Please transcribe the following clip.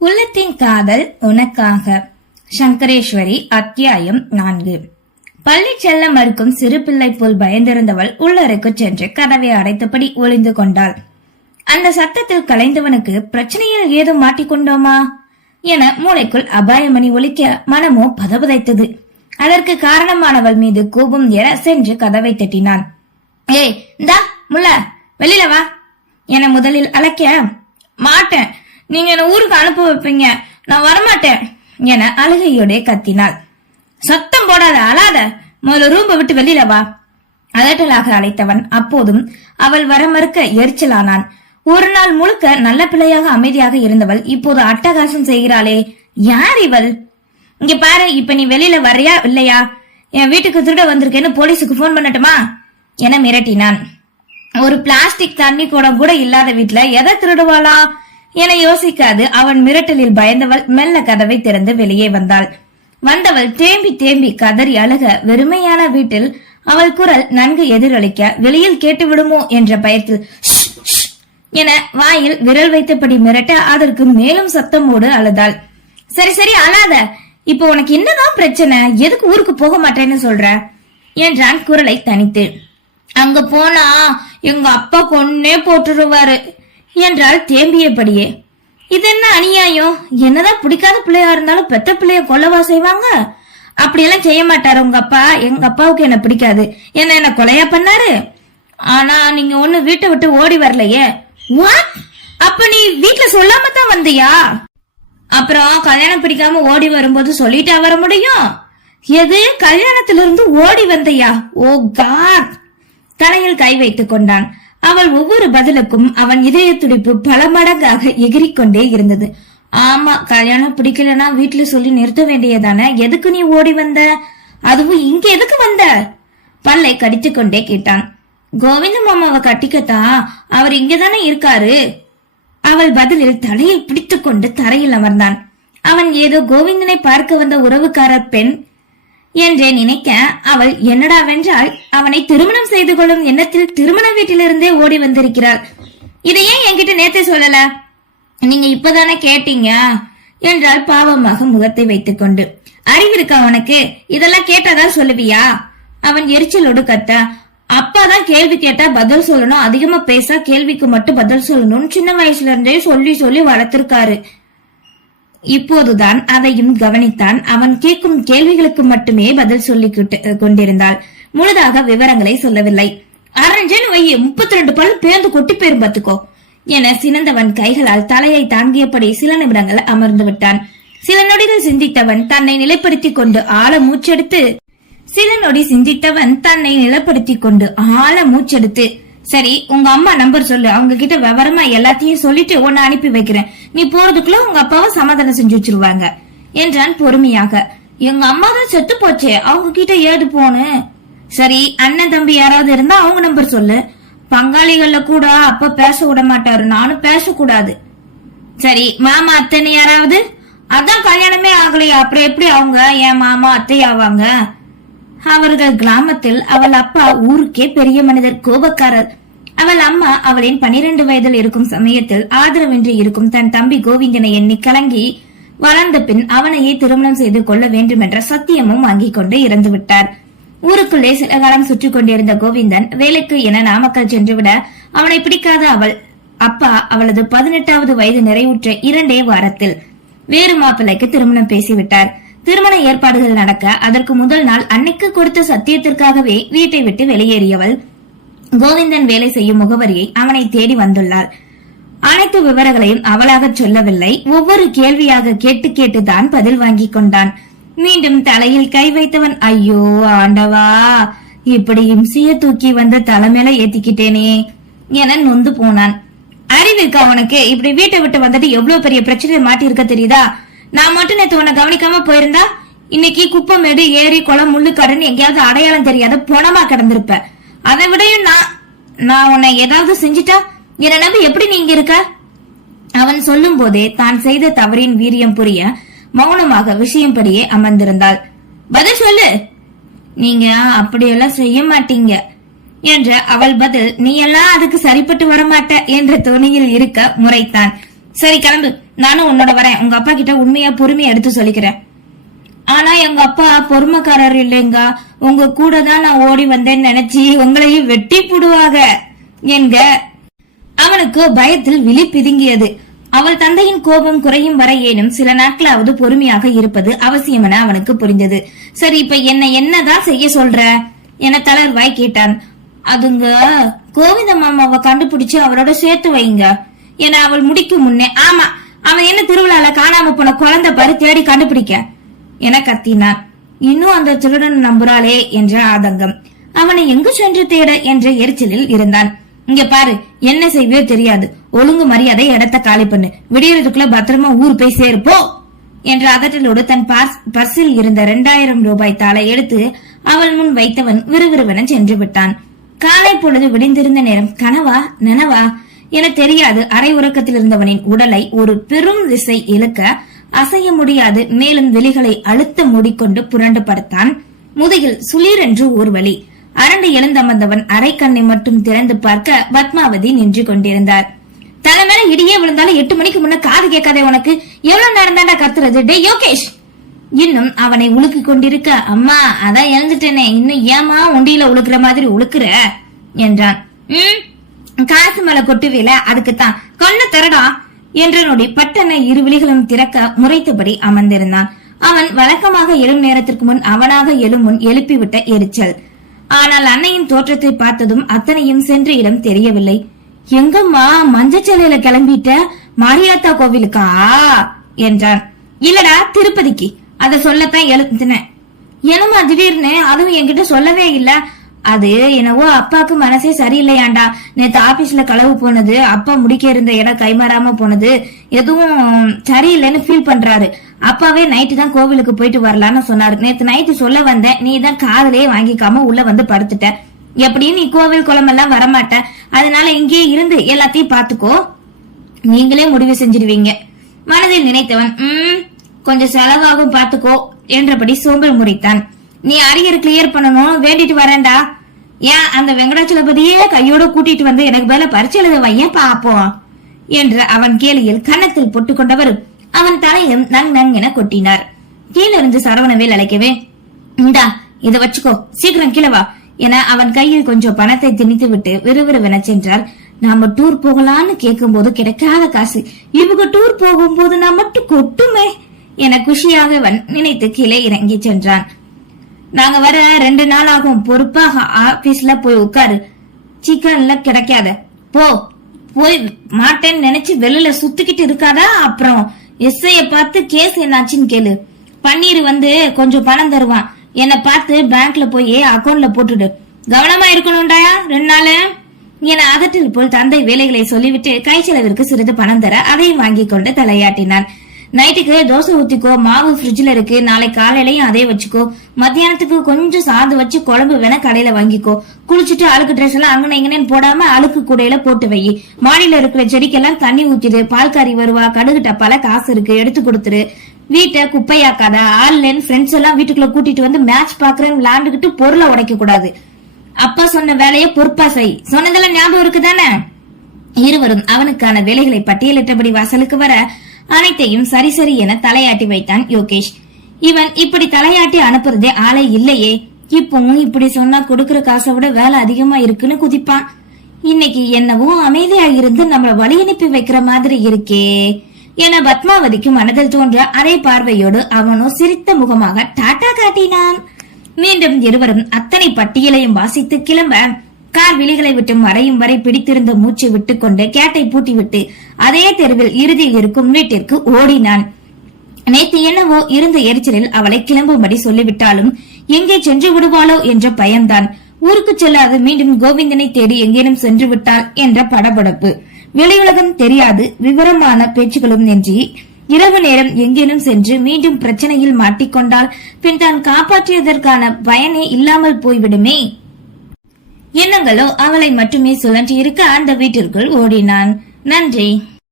உள்ளத்தின் காதல் உனக்காக. சங்கரேஸ்வரி அத்தியாயம் நான்கு. பள்ளி செல்ல மறுக்கும் சிறு பிள்ளை போல் பயந்திருந்தவள் உள்ளறைக்கு சென்று கதவை அடைத்தபடி ஒளிந்து கொண்டாள். அந்த சத்தத்தில் கலைந்தவனுக்கு பிரச்சனையில் ஏதும் மாட்டிக்கொண்டோமா என மூளைக்குள் அபாயமணி ஒலிக்க மனமோ பதபதைத்தது. அதற்கு காரணமானவள் மீது கோபம் என சென்று கதவை தட்டினான். ஏய் இந்தா முல்ல வெளியில வா என முதலில் அழைக்க மாட்டேன் நீங்க என்ன ஊருக்கு அனுப்ப வைப்பீங்க? நான் வரமாட்டேன். என அழுகையோட கத்தினாள். சத்தம் போடாத அழாத. முதல்ல ரூம்ப விட்டு வெளியில வா. அதட்டலாக அழைத்தவன் அப்போதும் அவள் வர மறுக்க எரிச்சலானான். ஒரு நாள் முழுக்க நல்ல பிள்ளையாக அமைதியாக இருந்தவள் இப்போது அட்டகாசம் செய்கிறாளே. யார் இவள்? இங்க பாரு இப்ப நீ வெளியில வர்றியா இல்லையா? என் வீட்டுக்கு திருட வந்திருக்கேன்னு போலீஸுக்கு போன் பண்ணட்டுமா? என மிரட்டினான். ஒரு பிளாஸ்டிக் தண்ணி குடம் கூட இல்லாத வீட்டுல எதை திருடுவாளா? என யோசிக்காது அவன் மிரட்டலில் பயந்தவள் மெல்ல கதவை திறந்து வெளியே வந்தாள். வந்தவள் தேம்பி தேம்பி கதறி அழுக வெறுமையான வீட்டில் அவள் குரல் நன்கு எதிரொலிக்க வெளியில் கேட்டு விடுமோ என்ற பயத்தில் என வாயில் விரல் வைத்தபடி மிரட்ட அதற்கு மேலும் சத்தமோடு அழுதாள். சரி சரி அழாத. இப்போ உனக்கு என்னதான் பிரச்சனை? எதுக்கு ஊருக்கு போக மாட்டேன்னு சொல்ற? என்றான் குரலை தனித்து அங்க போனா எங்க அப்பா கொன்னே போட்டுருவாரு. என்றால் தேம்பியபடியே. இது என்ன அநியாயம் என்னதான் பிடிக்காத பிள்ளையா இருந்தாலும் பெத்த பிள்ளைய கொல்லவா செய்வாங்க? அப்படியெல்லாம் செய்ய மாட்டாரு உங்க அப்பா. எங்க அப்பாவுக்கு என்ன பிடிக்காது. என்ன என்ன கொலையா பண்ணாரு? ஆனா நீங்க ஒண்ணு வீட்டை விட்டு ஓடி வரலையே. வாட் அப்ப நீ வீட்டுல சொல்லாம தான் வந்தியா? அப்புறம் கல்யாணம் பிடிக்காம ஓடி வரும்போது சொல்லிட்டா வர முடியும். எது? கல்யாணத்திலிருந்து ஓடி வந்தையா? ஓ oh காட் தலையில் கை வைத்துக் கொண்டான். அவள் ஒவ்வொரு பதிலுக்கும் அவன் இதய துடிப்பு பல மடங்காக எகிரிக் கொண்டே இருந்தது. ஆமா கல்யாணம் பிடிக்கலனா வீட்டுல சொல்லி நிறுத்த வேண்டியதானே? எதுக்கு நீ ஓடி வந்த? அதுவும் இங்க எதுக்கு வந்த? பல்லை கடித்து கொண்டே கேட்டான். கோவிந்த மாமாவை கட்டிக்கத்தான் அவர் இங்கதானே இருக்காரு? அவள் பதிலில் தலையை பிடித்துக்கொண்டு தரையில் அமர்ந்தான். அவன் ஏதோ கோவிந்தனை பார்க்க வந்த உறவுக்காரர் பெண் என்றே நினைக்க அவள் என்னடா வென்றால் அவனை திருமணம் செய்து கொள்ளும் எண்ணத்தில் திருமண வீட்டிலிருந்தே ஓடி வந்திருக்கிறாள். இதை ஏன் என்கிட்ட நேத்தே சொல்லல? நீங்க இப்பதானே கேட்டீங்க? என்றால் பாவமாக முகத்தை வைத்துக் கொண்டு. அறிவிருக்கா உனக்கு? இதெல்லாம் கேட்டாதான் சொல்லுவியா? அவன் எரிச்சலோடு கத்த அப்பாதான் கேள்வி கேட்டா பதில் சொல்லணும் அதிகமா பேசா கேள்விக்கு மட்டும் பதில் சொல்லணும்னு சின்ன வயசுல இருந்தே சொல்லி சொல்லி வளர்த்திருக்காரு. இப்போதுதான் அதையும் கவனித்தான் அவன் கேட்கும் கேள்விகளுக்கு மட்டுமே பதில் சொல்லி கொண்டிருந்தாள். முழுதாக விவரங்களை சொல்லவில்லை. அரஞ்சன் வைய முப்பத்தி ரெண்டு பல் பேர்ந்து கொட்டி பேரும் பத்துக்கோ என சினந்தவன் கைகளால் தலையை தாங்கியபடி சில நிமிடங்கள் அமர்ந்து விட்டான். சில நொடிகள் சிந்தித்தவன் தன்னை நிலைப்படுத்திக் கொண்டு ஆழ மூச்செடுத்து சில நொடி சிந்தித்தவன் தன்னை நிலைப்படுத்திக் கொண்டு ஆழ மூச்செடுத்து சரி உங்க அம்மா நம்பர் சொல்லு. அவங்க கிட்ட விவரமா எல்லாத்தையும் சொல்லிட்டு உன்னை அனுப்பி வைக்கிறேன். நீ போறதுக்குள்ள உங்க அப்பாவை சமாதானம் செஞ்சு வச்சிருவாங்க என்றான் பொறுமையாக. எங்க அம்மா தான் செத்து போச்சே. அவங்க கிட்ட ஏது போனு? சரி அண்ணன் தம்பி யாராவது இருந்தா அவங்க நம்பர் சொல்லு. பங்காளிகள்ல கூட அப்பா பேச விட மாட்டாரு. நானும் பேசக்கூடாது. சரி மாமா அத்தைன்னு யாராவது? அதான் கல்யாணமே ஆகலையா. அப்புறம் எப்படி அவங்க? என் மாமா அத்தை ஆவாங்க? அவர்கள் கிராமத்தில் அவள் அப்பா ஊருக்கே பெரிய மனிதர் கோபக்காரர். அவள் அம்மா அவளின் பனிரெண்டு வயதில் இருக்கும் சமயத்தில் ஆதரவின்றி இருக்கும் தன் தம்பி கோவிந்தனை எண்ணி கலங்கி வளர்ந்த பின் அவனையே திருமணம் செய்து கொள்ள வேண்டும் என்ற சத்தியமும் வாங்கிக் கொண்டு இறந்து விட்டார். ஊருக்குள்ளே சில காலம் சுற்றி கொண்டிருந்த கோவிந்தன் வேலைக்கு என நாமக்கல் சென்றுவிட அவனை பிடிக்காத அவள். அப்பா அவளது பதினெட்டாவது வயது நிறைவுற்ற இரண்டே வாரத்தில் வேறு மாப்பிள்ளைக்கு திருமணம் பேசிவிட்டார். திருமண ஏற்பாடுகள் நடக்க அதற்கு முதல் நாள் அன்னைக்கு கொடுத்த சத்தியத்திற்காகவே வீட்டை விட்டு வெளியேறியவள். கோவிந்தன் வேலை செய்யும் முகவரியை அவனை தேடி வந்துள்ளாள் அனைத்து விவரங்களையும் அவளாக சொல்லவில்லை. ஒவ்வொரு கேள்வியாக கேட்டு கேட்டுதான் பதில் வாங்கிக் கொண்டான். மீண்டும் தலையில் கை வைத்தவன் ஐயோ ஆண்டவா இப்படி இம்சிய தூக்கி வந்த தலைமையில ஏத்திக்கிட்டேனே என நொந்து போனான். அறிவிற்கு உனக்கு? இப்படி வீட்டை விட்டு வந்துட்டு எவ்வளவு பெரிய பிரச்சனை மாட்டியிருக்க தெரியுதா? நான் மட்டும் நேத்து உன்னை கவனிக்காம போயிருந்தா? இன்னைக்கு குப்பமேடு ஏரி குளம் முள்ளுக்கடன்னு எங்கேயாவது அடையாளம் தெரியாத பொணமா கிடந்திருப்ப. அதை விடையும் நான் நான் உன்னை ஏதாவது செஞ்சுட்டா? என்ன நம்பி எப்படி நீங்க இருக்க? அவன் சொல்லும் போதே தான் செய்த தவறின் வீரியம் புரிய மௌனமாக விஷயம்படியே அமர்ந்திருந்தாள். பதில் சொல்லு. நீங்க அப்படியெல்லாம் செய்ய மாட்டீங்க என்ற அவள் பதில் நீ எல்லாம் அதுக்கு சரிப்பட்டு வரமாட்ட என்ற துணியில் இருக்க முறைத்தான். சரி கிளம்பு. நானும் உன்னோட வரேன். உங்க அப்பா கிட்ட உண்மையா பொறுமையா எடுத்து சொல்லிக்கிறேன். ஆனா எங்க அப்பா பொறுமைக்காரர் இல்லைங்க. உங்க கூட தான் நான் ஓடி வந்தேன்னு நினைச்சு உங்களையும் வெட்டி போடுவாங்க என்க அவனுக்கு பயத்தில் விழி பிதுங்கியது. அவள் தந்தையின் கோபம் குறையும் வரை ஏனும் சில நாட்களாவது பொறுமையாக இருப்பது அவசியம் என அவனுக்கு புரிந்தது. சரி இப்ப என்ன என்னதான் செய்ய சொல்ற? என தளர்வாய் கேட்டான். அதுங்க கோவிந்த மாமாவை கண்டுபிடிச்சு அவரோட சேர்த்து வைங்க. என அவள் முடிக்கும் முன்னே ஆமா அவன் என்ன திருவிழால காணாம போன குழந்தை பாரு தேடி கண்டுபிடிக்க. என கத்தினான். இன்னும் அந்த திருடன் நம்புறாளே என்ற ஆதங்கம். அவனை எங்கு சென்று தேட என்ற எரிச்சலில் இருந்தான். இங்க பாரு என்ன செய்வியோ தெரியாது. ஒழுங்கு மரியாதை இடத்த காலி பண்ணு. விடியறதுக்குள்ள பத்திரமா ஊர் போய் சேர்ப்போ என்ற அதட்டலோடு தன் பர்சில் இருந்த இரண்டாயிரம் ரூபாய் தாளை எடுத்து அவள் முன் வைத்தவன் விறுவிறுவென சென்று விட்டான். காலை பொழுது விடிந்திருந்த நேரம் கனவா நனவா? என தெரியாது. அரை உறக்கத்தில் இருந்தவனின் உடலை ஒரு பெரும் விசை இழுக்க அசைய முடியாது. மேலும் விழிகளை அழுத்த மூடிக்கொண்டு புரண்டு படுத்தான். முதுகில் சுளீர் என்று ஒரு வழி அரண்டு எழுந்தமர்ந்தவன் அரை கண்ணை மட்டும் திறந்து பார்க்க பத்மாவதி நின்று கொண்டிருந்தார். தலை மேல இடியே விழுந்தாலும் எட்டு மணிக்கு முன்ன காது கேட்காதே உனக்கு. எவ்வளவு நேரம் தாண்டா கத்துறது? டே யோகேஷ்! இன்னும் அவனை உலுக்கி கொண்டிருக்க அம்மா அதான் இழந்துட்டேனே இன்னும் ஏமா உண்டியில உழுக்குற மாதிரி உழுக்குற என்றான். உம் காசு மலை கொட்டுவில அதுக்குத்தான் கொன்ன தரடா என்ற நொடி பட்டன இரு விழிகளும் திறக்க முறைத்தபடி அமர்ந்திருந்தான். அவன் வழக்கமாக எழும் நேரத்திற்கு முன் அவனாக எழும் முன் எழுப்பிவிட்ட எரிச்சல். ஆனால் அன்னையின் தோற்றத்தை பார்த்ததும் அத்தனையும் சென்ற இடம் தெரியவில்லை. எங்கம்மா மஞ்சச்சலையில கிளம்பிட்ட மாரியாத்தா கோவிலுக்கா? என்றான். இல்லடா திருப்பதிக்கு. அத சொல்லத்தான் எழுத்துனேன் என்னமா திடீர்னு? அதுவும் என்கிட்ட சொல்லவே இல்ல. அது என்னவோ அப்பாக்கு மனசே சரியில்லையாண்டா. நேத்து ஆபீஸ்ல களவு போனது அப்பா முடிக்க இருந்த இடம் கைமாறாம போனது எதுவும் சரியில்லைன்னு ஃபீல் பண்றாரு. அப்பாவே நைட்டு தான் கோவிலுக்கு போயிட்டு வரலான்னு சொன்னாரு. நேத்து நைட்டு சொல்ல வந்தேன் நீ தான் காதலே வாங்கிக்காம உள்ள வந்து படுத்துட்ட. எப்படியும் நீ கோவில் குளமெல்லாம் வரமாட்ட. அதனால இங்கேயே இருந்து எல்லாத்தையும் பாத்துக்கோ. நீங்களே முடிவு செஞ்சிருவீங்க. மனதில் நினைத்தவன் ம் கொஞ்சம் செலவாகும் பாத்துக்கோ என்றபடி சோம்பல் முறைத்தான். நீ அரியர் கிளியர் பண்ணணும் வேண்டிட்டு வரேன்டா. ஏன் அந்த வெங்கடாச்சலபதியே கையோட கூட்டிட்டு வந்து எனக்கு பதில பரிச்சு எழுத வையன் பாப்போம் என்று அவன் கேளியில் கன்னத்தில் போட்டுக் கொண்டவர் அவன் தலையும் நங் நங் என கொட்டினார். கீழிருந்து சரவணவேல் அழைக்கவே இந்தா இத வச்சுக்கோ சீக்கிரம் கீழே வா என அவன் கையில் கொஞ்சம் பணத்தை திணித்து விட்டு விறுவிறுவென சென்றார். நாம டூர் போகலான்னு கேட்கும்போது கிடைக்காத காசு. இவங்க டூர் போகும்போது நான் மட்டும் கொட்டுமே என குஷியாக அவன் நினைத்து கீழே இறங்கி சென்றான். நாங்க வர ரெண்டு நாள் ஆகும் பொறுப்பாக ஆபீஸ்ல போய் உட்காரு. சிக்கன்ல கிடைக்காத. போ. போய் மாட்டேன்னு நினைச்சு வெளியில சுத்திக்கிட்டு இருக்காதா? அப்புறம் எஸ்ஐய பார்த்து கேஸ் என்னாச்சுன்னு கேளு. பன்னீர் வந்து கொஞ்சம் பணம் தருவான். என்னை பார்த்து பேங்க்ல போய் அக்கவுண்ட்ல போட்டுடு. கவனமா இருக்கணும்டாயா ரெண்டு நாள். என அதட்டில் போல் தந்தை வேலைகளை சொல்லிவிட்டு கை செலவிற்கு சிறிது பணம் தர அதையும் வாங்கிக் கொண்டு தலையாட்டினான். நைட்டுக்கு தோசை ஊத்திக்கோ மாவு ஃப்ரிட்ஜ்ல இருக்கு நாளை காலையிலயும் அதே வச்சுக்கோ. மத்தியானத்துக்கு கொஞ்சம் சாது வச்சு குழம்பு வேணா கடையில வாங்கிக்கோ. குளிச்சுட்டு அழுக்கு ட்ரெஸ் எல்லாம் அங்கன இங்கனேன்னு போடாம அழுக்கு கூடையில போட்டு வை. மாடியில இருக்கிற செடிக்கெல்லாம் தண்ணி ஊத்திடு. பால்காரி வருவா கடுகு டப்பால காசு இருக்கு எடுத்து கொடுத்துரு வீட்டை குப்பையாக்காத ஆன்லைன் ஃப்ரெண்ட்ஸ் எல்லாம் வீட்டுக்குள்ள கூட்டிட்டு வந்து மேட்ச் பாக்குறேன்னு விளாண்டுகிட்டு பொருளை உடைக்க கூடாது. அப்பா சொன்ன வேலையை பொறுப்பா செய். சொன்னதெல்லாம் ஞாபகம் இருக்குதானே? இருவரும் அவனுக்கான வேலைகளை பட்டியலிட்டபடி வாசலுக்கு வர அனைத்தையும் சரி சரி என தலையாட்டி வைத்தான் யோகேஷ். இவன் இப்படி தலையாட்டி அனுப்புறதே ஆளே இல்லையே. இப்பவும் இப்படி சொன்னா கொடுக்கற காசை விட வேலை அதிகமா இருக்குன்னு குதிப்பான். இன்னைக்கு என்னவோ அமைதியா இருந்து நம்மள வழி அனுப்பி வைக்கிற மாதிரி இருக்கே என பத்மாவதிக்கு மனதில் தோன்ற அரை பார்வையோடு அவனோ சிரித்த முகமாக டாட்டா காட்டினான். மீண்டும் இருவரும் அத்தனை பட்டியலையும் வாசித்து கிளம்ப கார் விழிகளை விட்டு மறையும் வரை பிடித்திருந்த மூச்சு விட்டுக்கொண்டு கேட்டை பூட்டிவிட்டு அதே தெருவில் இறுதியில் இருக்கும் வீட்டிற்கு ஓடினான். நேத்து என்னவோ இருந்த எரிச்சலில் அவளை கிளம்பும்படி சொல்லிவிட்டாலும் எங்கே சென்று விடுவாளோ என்ற பயம்தான். ஊருக்கு செல்லாது மீண்டும் கோவிந்தனை தேடி எங்கேனும் சென்று விட்டாள் என்ற படபடப்பு. வெளியுலகம் தெரியாது விவரமான பேச்சுகளும் நின்றி இரவு நேரம் எங்கேனும் சென்று மீண்டும் பிரச்சனையில் மாட்டிக்கொண்டால் பின் தான் காப்பாற்றியதற்கான பயனே இல்லாமல் போய்விடுமே. எண்ணங்களோ அவளை மட்டுமே சுழற்றி இருக்க அந்த வீட்டிற்குள் ஓடினான். நன்றி.